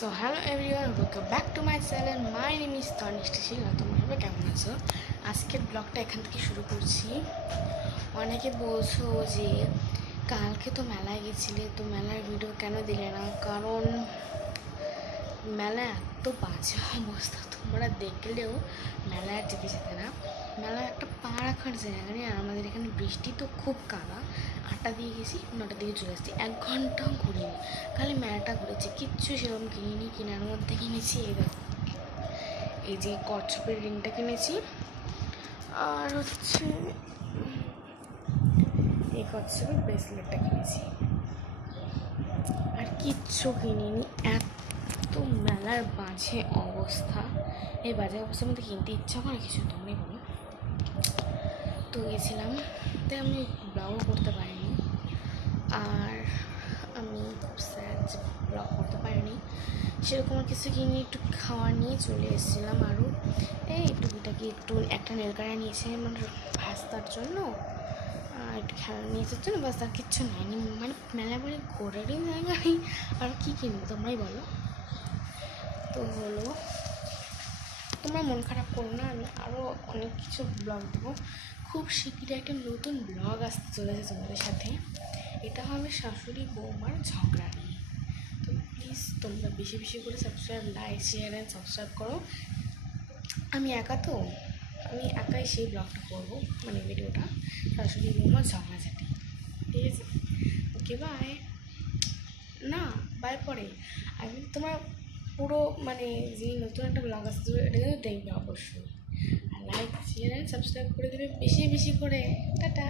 So hello everyone, welcome back to my channel. My name is Tanishthi Singh. তোমরা সবাই কেমন আছো? আজকের ব্লগটা এখান থেকে শুরু করছি। অনেকে বলছো যে কালকে তো মেলায় গেছিলে, তো মেলার ভিডিও কেন দিলে না? কারণ মেলায় এত বাজে অবস্থা, তোমরা দেখলেও মেলায় টিকে যেতে না। মেলায় একটা পা রাখার জায়গা নেই। আর আমাদের এখানে বৃষ্টি তো খুব কাদা। 8টা দিয়ে গেছি, 9টার দিকে চলে আসছি, 1 ঘন্টাও ঘুরিনি। খালি মেলাটা ঘুরেছি, কিচ্ছু সেরকম কিনিনি। কেনার মধ্যে কিনেছি এই দেখো, এই যে কচ্ছপের রিংটা কিনেছি, আর হচ্ছে এই কচ্ছপের ব্রেসলেটটা কিনেছি, আর কিচ্ছু কিনিনি। এত মেলার বাজে অবস্থা, এই বাজে অবস্থার মধ্যে কিনতে ইচ্ছা করে কিছু? তোমরাই বলো। তো গেছিলাম, তাই আমি ব্লগও করতে পারিনি। আর আমি খুব স্যাড যে ব্লগ করতে পারিনি। সেরকম আর কিছু কিনে একটু খাওয়ার নিয়ে চলে এসেছিলাম। আরও এই টুকিটাকি একটু একটা নেলকাটা নিয়েছে আমার ভাস্তার জন্য, একটু খেলা নিয়ে এসের জন্য, বাস আর কিচ্ছু নেয়নি। মানে মেলা বলে ঘোরারই জায়গা নেই, আর কী কিনবো তোমরাই বলো। তো হলো, তোমরা মন খারাপ করো না, আমি আরও অনেক কিছু ব্লগ দেবো। খুব শীঘ্রই একটা নতুন ব্লগ আসতে চলেছে তোমাদের সাথে। এটা হবে শাশুড়ি বৌমার ঝগড়া নিয়ে। তো প্লিজ তোমরা বেশি বেশি করে subscribe, like, share and subscribe করো। আমি একাই সেই ব্লগটা করবো, মানে ভিডিওটা শাশুড়ি বৌমার ঝগড়াঝাটি। ঠিক আছে, ওকে বাই। না, বাই পরে। আমি তোমরা পুরো মানে যে নতুন একটা ব্লগ আসতে হবে এটা কিন্তু দেখবে অবশ্যই। আর লাইক, শেয়ার অ্যান্ড সাবস্ক্রাইব করে দেবে বেশি বেশি করে। টাটা।